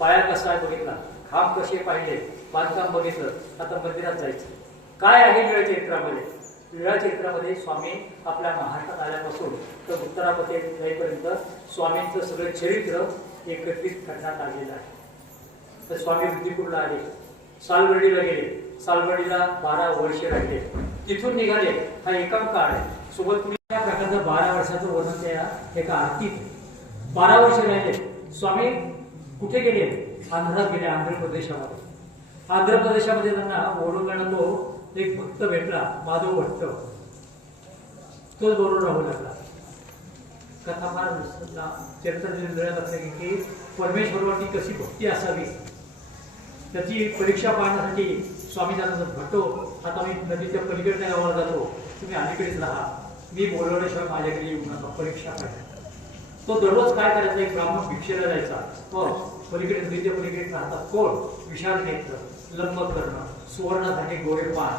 पाया कसा आहे बघितला? खांब कसे पाहिले? बांधकाम बघितलं आता मंदिरात जायचं. काय आहे लीळा चरित्रामध्ये? लीळा चरित्रामध्ये स्वामी आपल्या महाराष्ट्रात आल्यापासून तर उत्तरामध्ये जाईपर्यंत स्वामींचं सगळं चरित्र एकत्रित करण्यात आलेलं आहे. तर स्वामी बुद्धिपूरला आले. सालवर्डीला गेले. सालवर्डीला बारा वर्षे राहिले. तिथून निघाले. हा एकम काळ आहे. सोबत या प्रकारचं बारा वर्षाचं वर्णन त्या एका आरतीत. बारा वर्ष राहिले. स्वामी कुठे गेले? आंध्रात गेले आंध्र प्रदेशामध्ये. आंध्र प्रदेशामध्ये त्यांना ओळखला तो एक भक्त भेटला माधव भट्ट तोच बरोबर राहू लागला. कथा फार चरित्र लिहिण्यात की परमेश्वरवरती कशी भक्ती असावी? त्याची परीक्षा पाहण्यासाठी स्वामी जातात भट्टो आता मी नदीच्या पलीकडच्या गावाला जातो. तुम्ही अलीकडेच राहा. मी बोलवल्याशिवाय माझ्याकडे येऊ नका. परीक्षा पाहिजे. तो दररोज काय करायचा? एक ब्राह्मण भिक्षेला जायचा. तो पलीकडे नदीच्या पलीकडे राहतात कोण? विशाल नेत्र लंब करणं सुवर्ण धागे गोडे पान